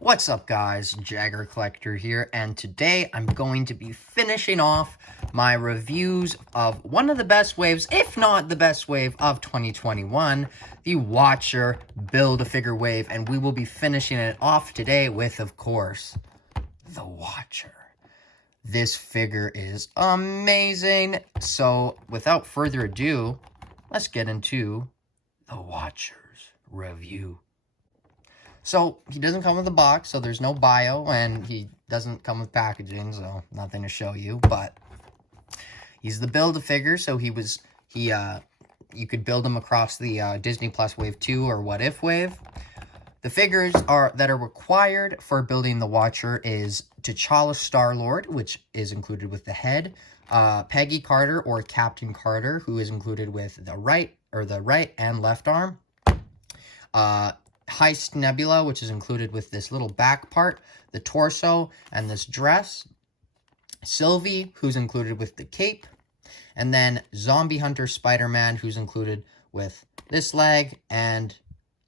What's up guys, Jagger Collector here, and today I'm going to be finishing off my reviews of one of the best waves, if not the best wave of 2021, the Watcher Build-A-Figure wave, and we will be finishing it off today with, of course, the Watcher. This figure is amazing, so without further ado, let's get into the Watcher's review. So, he doesn't come with a box, so there's no bio, and he doesn't come with packaging, so nothing to show you, but he's the Build-A-Figure, so you could build him across the Disney Plus Wave 2 or What If Wave. The figures that are required for building the Watcher is T'Challa Star-Lord, which is included with the head, Peggy Carter or Captain Carter, who is included with the right and left arm, Heist Nebula, which is included with this little back part, the torso, and this dress. Silvie, who's included with the cape. And then Zombie Hunter Spider-Man, who's included with this leg. And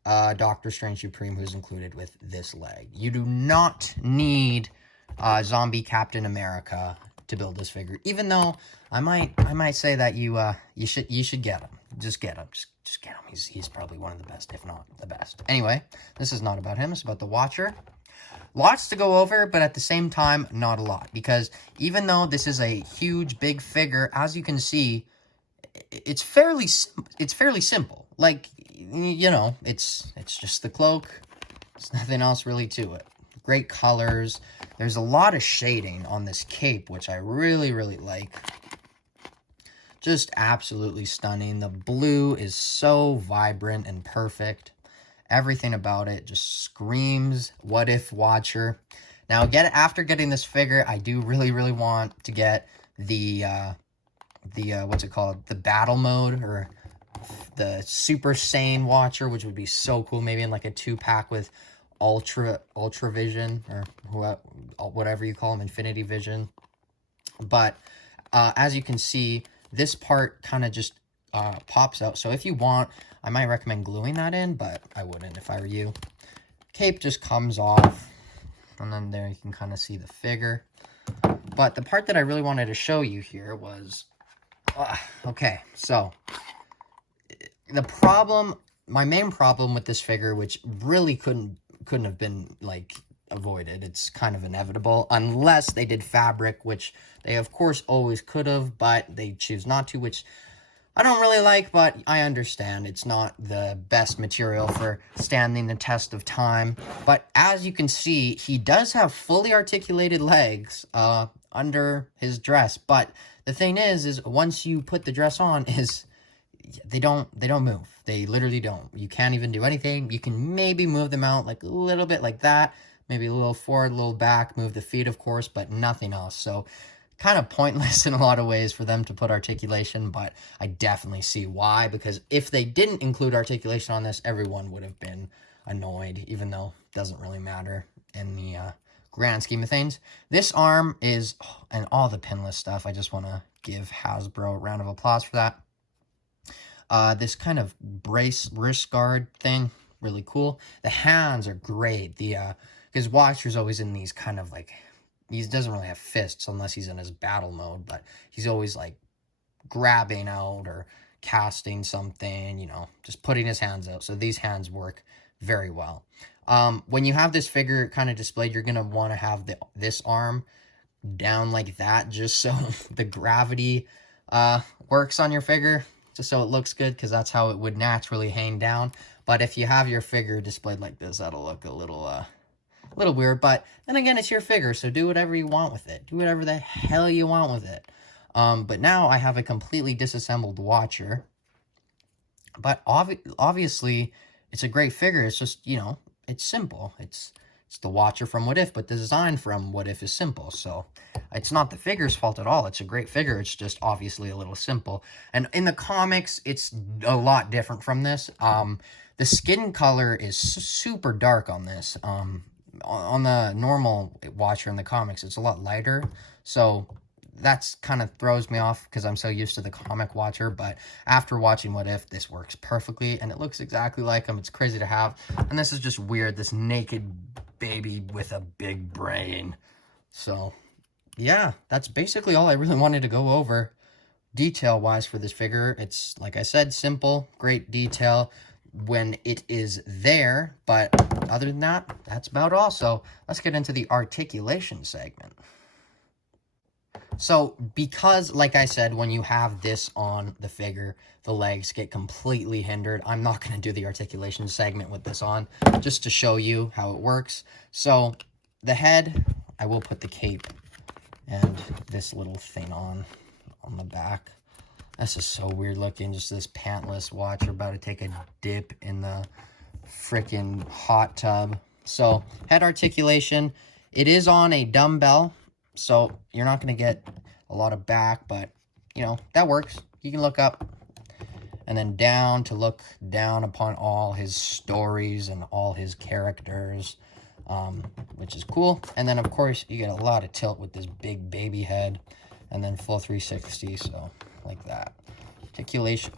Doctor Strange Supreme, who's included with this leg. You do not need Zombie Captain America to build this figure. Even though I might say that you should get him. Just get him. Just get him. He's probably one of the best, if not the best. Anyway, this is not about him. It's about the Watcher. Lots to go over, but at the same time, not a lot. Because even though this is a huge, big figure, as you can see, it's fairly simple. Like, you know, it's just the cloak. There's nothing else really to it. Great colors. There's a lot of shading on this cape, which I really, really like. Just absolutely stunning. The blue is so vibrant and perfect. Everything about it just screams What If Watcher. Now, again, after getting this figure, I do really, really want to get the what's it called? The battle mode, or the Super Saiyan Watcher, which would be so cool. Maybe in like a 2-pack with Ultra Vision, or whatever you call them, Infinity Vision. But as you can see, this part kind of just pops out. So if you want, I might recommend gluing that in, but I wouldn't if I were you. Cape just comes off, and then there you can kind of see the figure. But the part that I really wanted to show you here was, okay, so my main problem with this figure, which really couldn't have been like avoided, it's kind of inevitable unless they did fabric, which they of course always could have, but they choose not to, which I don't really like, but I understand it's not the best material for standing the test of time. But as you can see, he does have fully articulated legs under his dress, but the thing is once you put the dress on, they don't move. They literally don't. You can't even do anything. You can maybe move them out like a little bit like that, maybe a little forward, a little back, move the feet, of course, but nothing else. So kind of pointless in a lot of ways for them to put articulation, but I definitely see why, because if they didn't include articulation on this, everyone would have been annoyed, even though it doesn't really matter in the grand scheme of things. This arm is, and all the pinless stuff, I just want to give Hasbro a round of applause for that. This kind of wrist guard thing, really cool. The hands are great. Because Watcher's always in these kind of like, he doesn't really have fists unless he's in his battle mode, but he's always like grabbing out or casting something, you know, just putting his hands out. So these hands work very well. When you have this figure kind of displayed, you're going to want to have this arm down like that, just so the gravity works on your figure, just so it looks good, because that's how it would naturally hang down. But if you have your figure displayed like this, that'll look a little weird. But then again, it's your figure, so do whatever you want with it. Do whatever the hell you want with it. But now I have a completely disassembled Watcher. But obviously, it's a great figure. It's just, you know, it's simple. It's the Watcher from What If, but the design from What If is simple. So it's not the figure's fault at all. It's a great figure. It's just obviously a little simple. And in the comics, it's a lot different from this. The skin color is super dark on this. On the normal Watcher in the comics, it's a lot lighter. So that's kind of throws me off because I'm so used to the comic Watcher, but after watching What If, this works perfectly, and it looks exactly like him. It's crazy to have, and this is just weird, this naked baby with a big brain. So, yeah, that's basically all I really wanted to go over detail-wise for this figure. It's, like I said, simple, great detail when it is there, but other than that, that's about all. So let's get into the articulation segment. So because, like I said, when you have this on the figure, the legs get completely hindered. I'm not going to do the articulation segment with this on, just to show you how it works. So the head, I will put the cape and this little thing on the back. This is so weird looking, just this pantless watcher about to take a dip in the freaking hot tub. So, head articulation, it is on a dumbbell, so you're not going to get a lot of back, but, you know, that works. You can look up and then down to look down upon all his stories and all his characters, which is cool. And then, of course, you get a lot of tilt with this big baby head, and then full 360, so like that.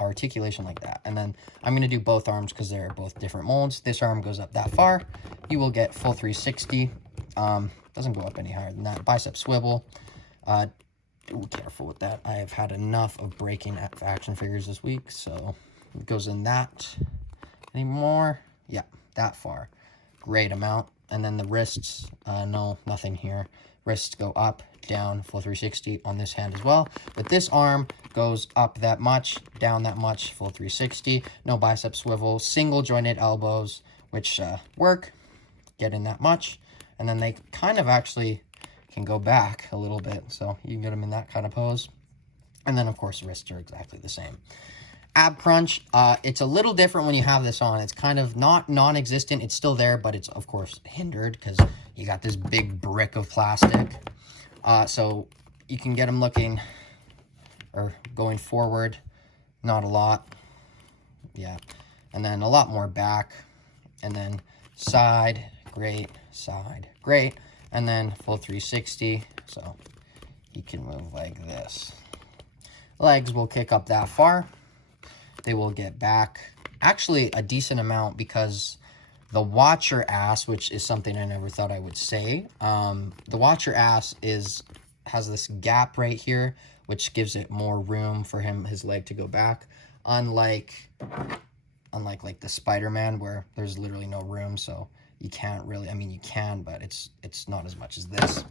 Articulation like that. And then I'm going to do both arms because they're both different molds. This arm goes up that far. You will get full 360. Doesn't go up any higher than that. Bicep swivel. Ooh, careful with that. I have had enough of breaking action figures this week, so it goes in that. Any more? Yeah, that far. Great amount. And then the wrists, no, nothing here. Wrists go up, down, full 360 on this hand as well. But this arm goes up that much, down that much, full 360. No bicep swivel, single jointed elbows, which work, get in that much. And then they kind of actually can go back a little bit, so you can get them in that kind of pose. And then, of course, the wrists are exactly the same. Ab crunch, it's a little different when you have this on. It's kind of not non-existent. It's still there, but it's, of course, hindered because you got this big brick of plastic. So you can get them looking or going forward, not a lot. Yeah. And then a lot more back. And then side, great, side, great. And then full 360. So you can move like this. Legs will kick up that far. They will get back actually a decent amount because the Watcher ass, which is something I never thought I would say, the Watcher ass has this gap right here, which gives it more room for his leg to go back, unlike like the Spider-Man where there's literally no room, so you can't really, I mean you can, but it's not as much as this.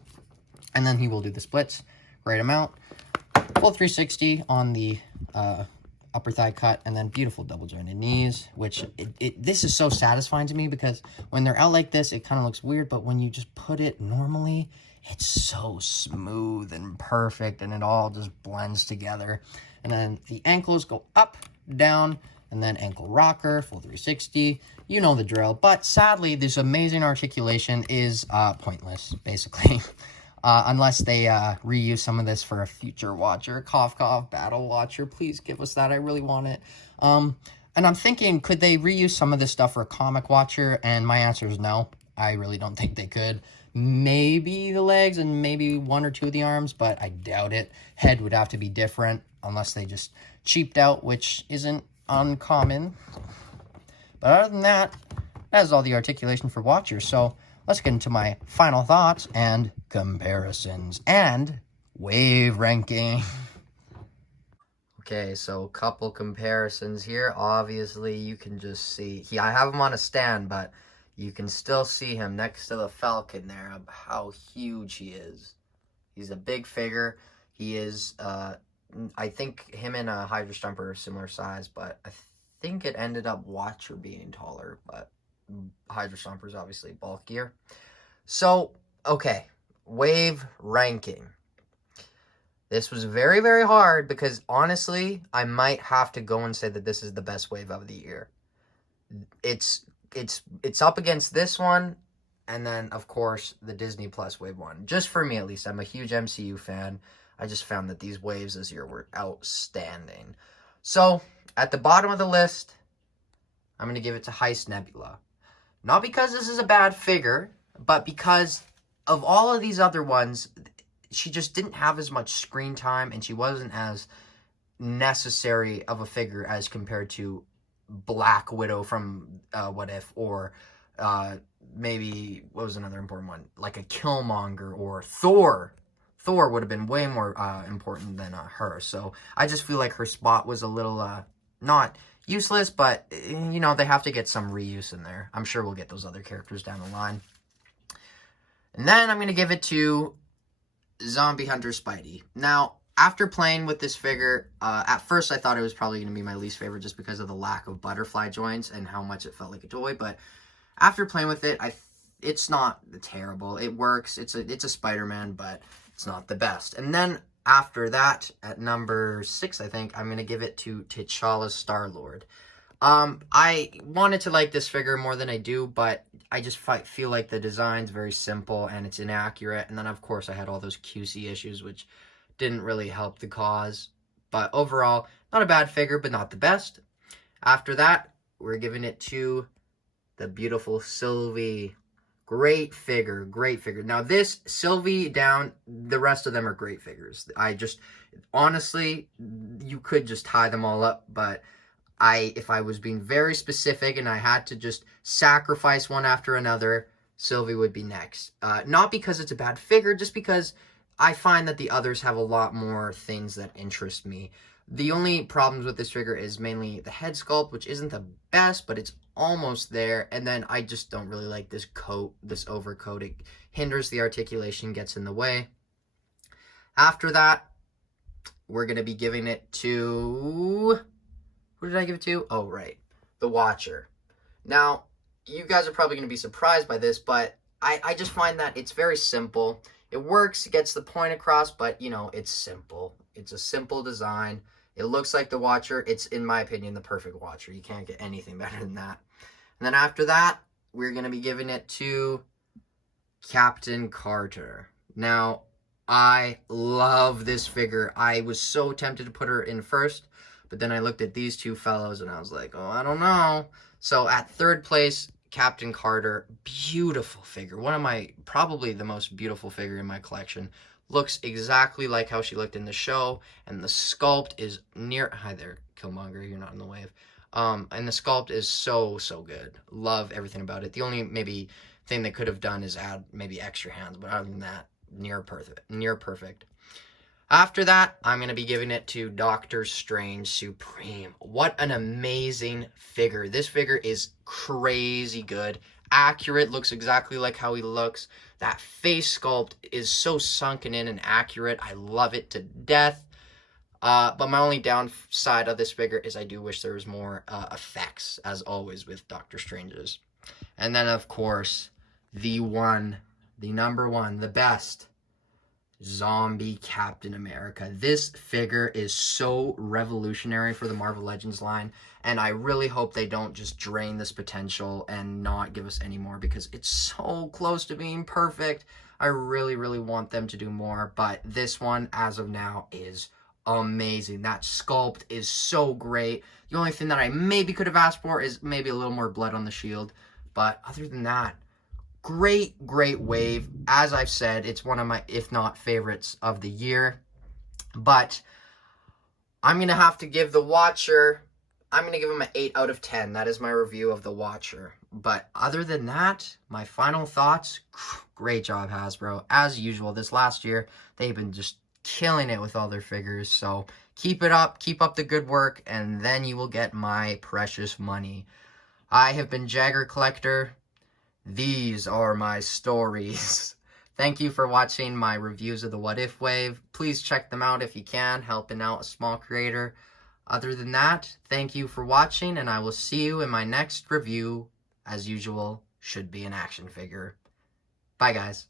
And then he will do the splits, right amount, full 360 on the upper thigh cut, and then beautiful double jointed knees, which this is so satisfying to me because when they're out like this, it kind of looks weird, but when you just put it normally, it's so smooth and perfect, and it all just blends together. And then the ankles go up, down, and then ankle rocker, full 360. You know the drill, but sadly, this amazing articulation is pointless, basically. Unless they reuse some of this for a future Watcher. Cough, cough, Battle Watcher. Please give us that. I really want it. And I'm thinking, could they reuse some of this stuff for a comic Watcher? And my answer is no. I really don't think they could. Maybe the legs and maybe one or two of the arms, but I doubt it. Head would have to be different unless they just cheaped out, which isn't uncommon. But other than that, that is all the articulation for Watcher. So let's get into my final thoughts and comparisons and wave ranking. Okay, so a couple comparisons here. Obviously, you can just see, I have him on a stand, but you can still see him next to the Falcon there, of how huge he is. He's a big figure. He is, I think him and Hydra Stumper are similar size, but I think it ended up Watcher being taller, but Hydra Stomper is obviously bulkier. So, okay, wave ranking. This was very, very hard because honestly, I might have to go and say that this is the best wave of the year. It's up against this one, and then of course the Disney Plus wave one. Just for me at least, I'm a huge MCU fan. I just found that these waves this year were outstanding. So at the bottom of the list, I'm gonna give it to Heist Nebula. Not because this is a bad figure, but because of all of these other ones, she just didn't have as much screen time, and she wasn't as necessary of a figure as compared to Black Widow from What If, or maybe, what was another important one? Like a Killmonger or Thor. Thor would have been way more important than her. So I just feel like her spot was a little not useless, but you know, they have to get some reuse in there. I'm sure we'll get those other characters down the line. And then I'm going to give it to Zombie Hunter Spidey. Now, after playing with this figure, at first I thought it was probably going to be my least favorite just because of the lack of butterfly joints and how much it felt like a toy, but after playing with it, it's not terrible. It works. It's a Spider-Man, but it's not the best. And then after that, at number 6, I think, I'm going to give it to T'Challa's Star-Lord. I wanted to like this figure more than I do, but I just feel like the design's very simple and it's inaccurate. And then, of course, I had all those QC issues, which didn't really help the cause. But overall, not a bad figure, but not the best. After that, we're giving it to the beautiful Silvie. Great figure, great figure. Now this Silvie down, the rest of them are great figures. Honestly, you could just tie them all up, but if I was being very specific and I had to just sacrifice one after another, Silvie would be next. Not because it's a bad figure, just because I find that the others have a lot more things that interest me. The only problems with this figure is mainly the head sculpt, which isn't the best, but it's almost there. And then I just don't really like this coat, this overcoat. It hinders the articulation, gets in the way. After that, we're going to be giving it to... Who did I give it to? Oh, right. The Watcher. Now, you guys are probably going to be surprised by this, but I just find that it's very simple. It works, it gets the point across, but, you know, it's simple. It's a simple design. It looks like the Watcher. It's, in my opinion, the perfect Watcher. You can't get anything better than that. And then after that, we're going to be giving it to Captain Carter. Now, I love this figure. I was so tempted to put her in first, but then I looked at these two fellows and I was like, oh, I don't know. So at third place, Captain Carter. Beautiful figure. One of my, probably the most beautiful figure in my collection. Looks exactly like how she looked in the show, and the sculpt is near... Hi there, Killmonger, you're not in the wave. And the sculpt is so good. Love everything about it. The only maybe thing they could have done is add maybe extra hands, but other than that, near perfect. After that, I'm going to be giving it to Doctor Strange Supreme. What an amazing figure. This figure is crazy good. Accurate, looks exactly like how he looks. That face sculpt is so sunken in and accurate. I love it to death. But my only downside of this figure is I do wish there was more effects, as always with Doctor Strange's. And then, of course, the number one, the best, Zombie Captain America. This figure is so revolutionary for the Marvel Legends line, and I really hope they don't just drain this potential and not give us any more, because it's so close to being perfect. I really want them to do more, but this one, as of now, is amazing. That sculpt is so great. The only thing that I maybe could have asked for is maybe a little more blood on the shield, but other than that, great wave. As I've said, it's one of my, if not favorites of the year. But I'm going to have to give the Watcher, I'm going to give him an 8 out of 10. That is my review of the Watcher. But other than that, my final thoughts, great job, Hasbro. As usual, this last year, they've been just killing it with all their figures. So keep it up, keep up the good work, and then you will get my precious money. I have been Jagger Collector. These are my stories. Thank you for watching my reviews of the What If Wave. Please check them out if you can, helping out a small creator. Other than that, thank you for watching, and I will see you in my next review. As usual, should be an action figure. Bye, guys.